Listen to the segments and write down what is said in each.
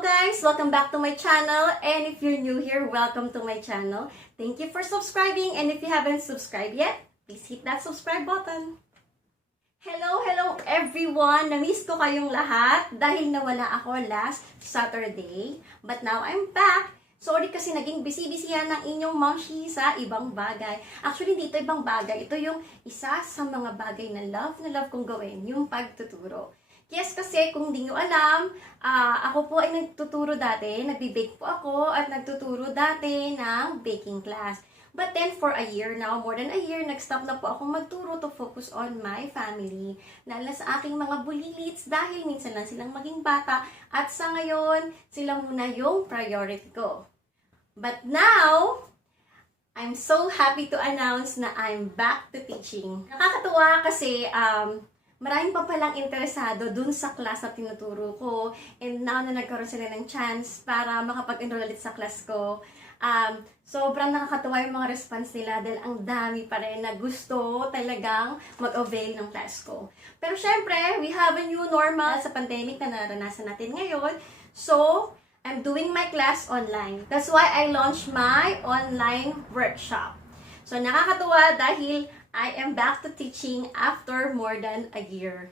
Hello guys! Welcome back to my channel, and if you're new here, welcome to my channel. Thank you for subscribing, and if you haven't subscribed yet, please hit that subscribe button. Hello everyone! Na-miss ko kayong lahat dahil nawala ako last Saturday. But now I'm back. Sorry kasi naging busy-busyhan ng inyong momshi sa ibang bagay. Actually, dito ibang bagay. Ito yung isa sa mga bagay na love kong gawin, yung pagtuturo. Yes, kasi kung di nyo alam, ako po ay nagtuturo dati, nagbe-bake po ako at nagtuturo dati ng baking class. But then for a year now, more than a year, nag-stop na po akong magturo to focus on my family. Lalo sa aking mga bulilits dahil minsan lang silang maging bata at sa ngayon, sila muna yung priority ko. But now, I'm so happy to announce na I'm back to teaching. Nakakatuwa kasi maraming pa palang interesado dun sa class na tinuturo ko. And now na nagkaroon sila ng chance para makapag-enroll ulit sa class ko. Sobrang nakakatuwa yung mga response nila dahil ang dami pa rin na gusto talagang mag-avail ng class ko. Pero syempre, we have a new normal sa pandemic na naranasan natin ngayon. So, I'm doing my class online. That's why I launched my online workshop. So, nakakatuwa dahil I am back to teaching after more than a year.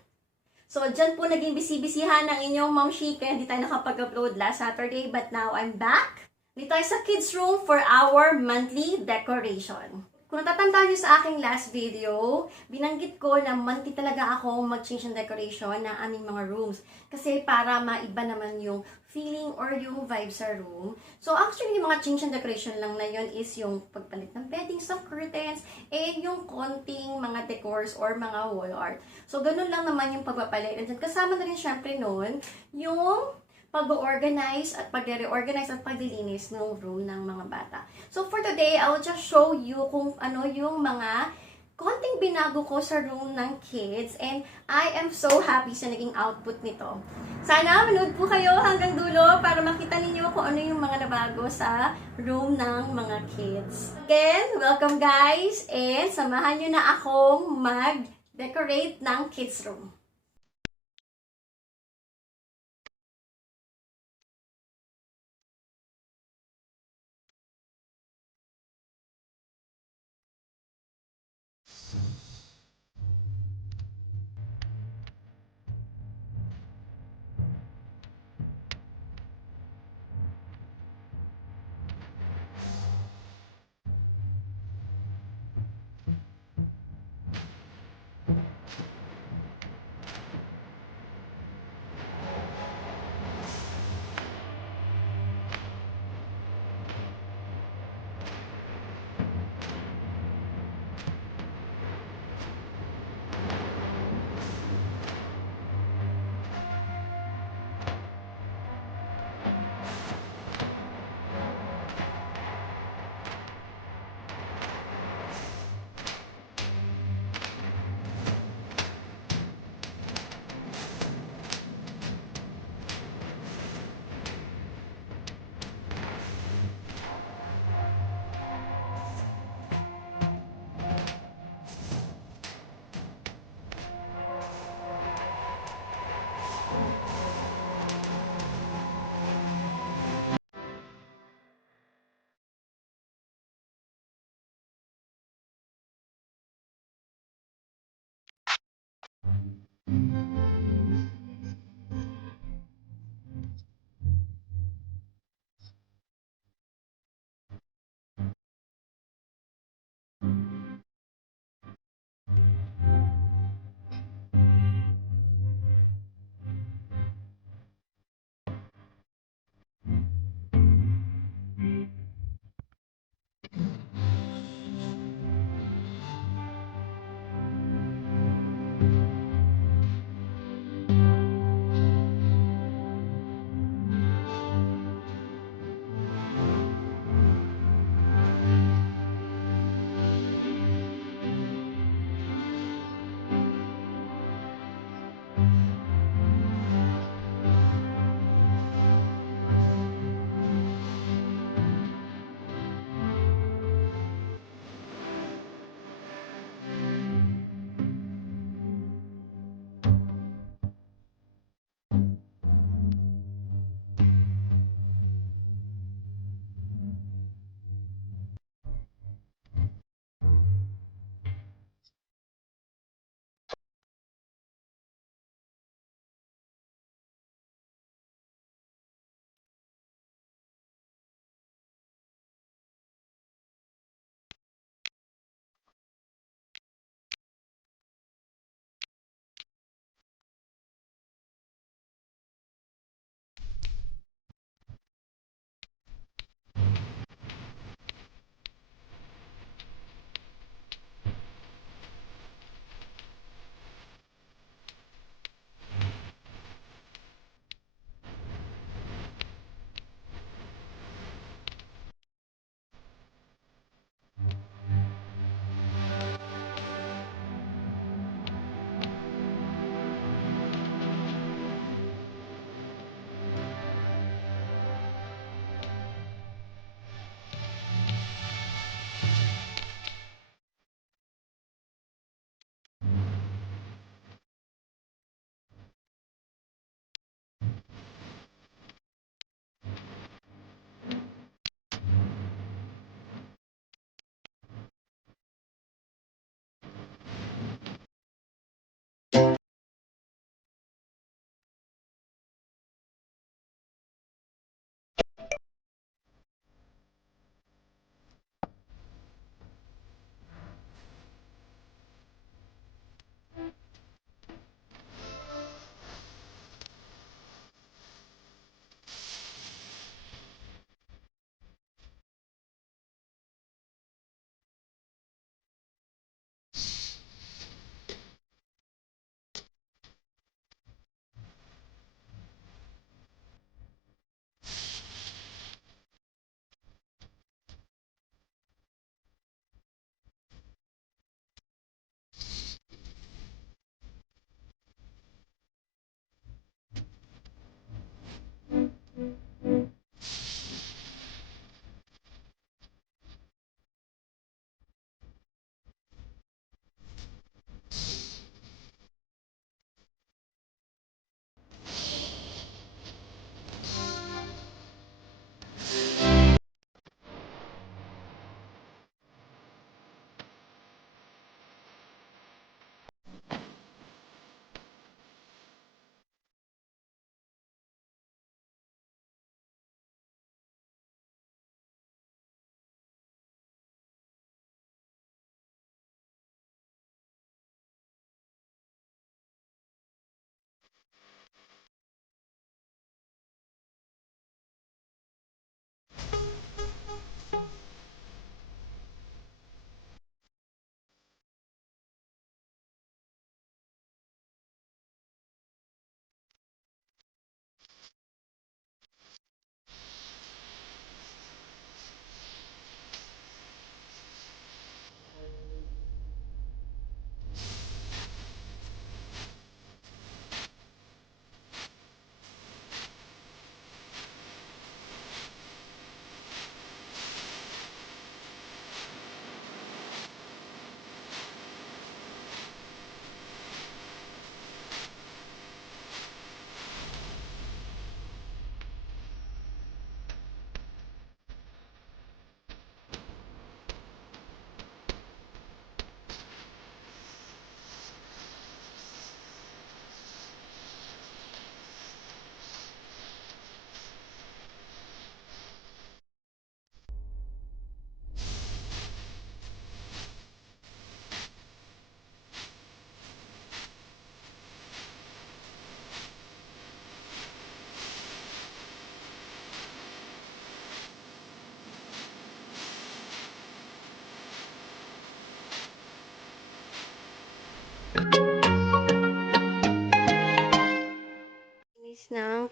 So, dyan po naging busy-busyhan ng inyong momshi kaya hindi tayo nakapag-upload last Saturday, but now I'm back. Dito tayo sa kids room for our monthly decoration. Kung natatandaan nyo sa aking last video, binanggit ko na monthly talaga ako mag-change ng decoration ng aming mga rooms. Kasi para maiba naman yung feeling or yung vibe sa room. So actually, yung mga change ng decoration lang na yun is yung pagpalit ng beddings, ng curtains, and yung konting mga decors or mga wall art. So ganun lang naman yung pagpapalit. And then kasama na rin syempre nun yung pag-organize at pag-reorganize at paglilinis ng room ng mga bata. So for today, I will just show you kung ano yung mga konting binago ko sa room ng kids, and I am so happy sa naging output nito. Sana manood po kayo hanggang dulo para makita ninyo kung ano yung mga nabago sa room ng mga kids. Again, welcome guys, and samahan nyo na akong mag-decorate ng kids room.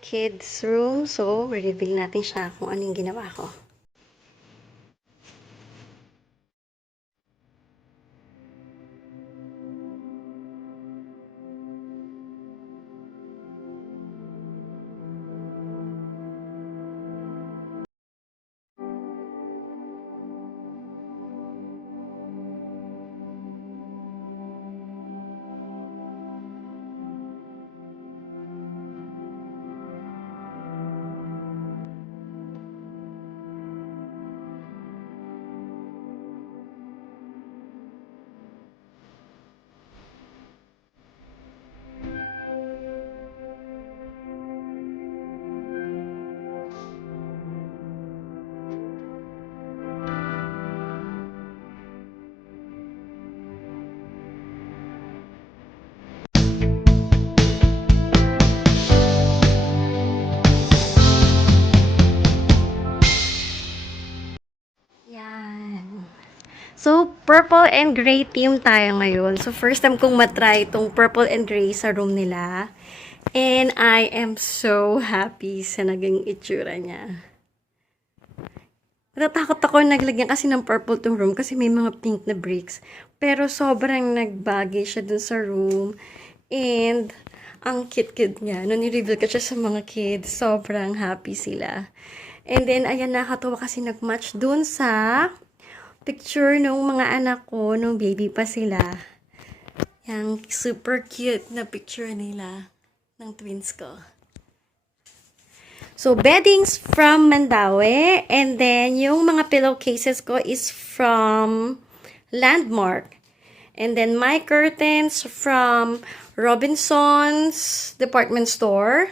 kids room. So, reveal natin siya kung ano yung ginawa ko. Yan. So, purple and gray team tayo ngayon. So, first time kong matry itong purple and gray sa room nila. And I am so happy sa naging itsura niya. Natatakot ako naglagyan kasi ng purple tong room kasi may mga pink na bricks. Pero sobrang nagbagay siya dun sa room. And ang cute-cute niya. Nung ni-reveal ko siya sa mga kids, sobrang happy sila. And then, ayan, nakakatuwa kasi nag-match dun sa picture ng mga anak ko nung baby pa sila. Yang super cute na picture nila ng twins ko. So, beddings from Mandaue. And then, yung mga pillowcases ko is from Landmark. And then, my curtains from Robinson's department store.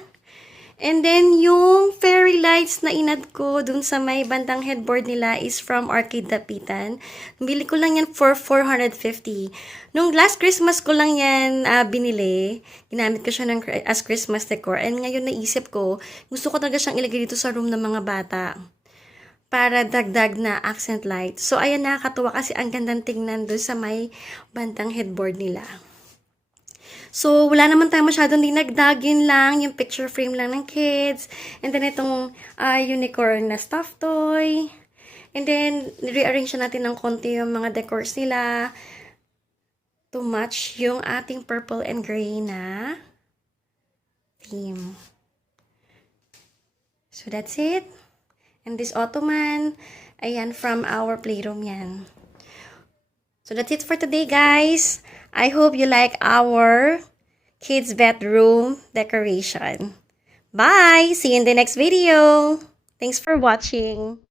And then, yung fairy lights na inad ko dun sa may bandang headboard nila is from Arcade Dapitan. Bili ko lang yan for 450. Nung last Christmas ko lang yan binili. Ginamit ko siya as Christmas decor. And ngayon naisip ko, gusto ko talaga siyang ilagay dito sa room ng mga bata. Para dagdag na accent light. So, ayan, nakakatuwa kasi ang gandang tingnan dun sa may bandang headboard nila. So, wala naman tayo masyadong dinagdag. Yun lang, yung picture frame lang ng kids. And then, itong unicorn na stuffed toy. And then, rearrange natin ng konti yung mga decors nila to match yung ating purple and gray na theme. So, that's it. And this ottoman, ayan, from our playroom yan. So, that's it for today, guys. I hope you like our kids' bedroom decoration. Bye! See you in the next video. Thanks for watching.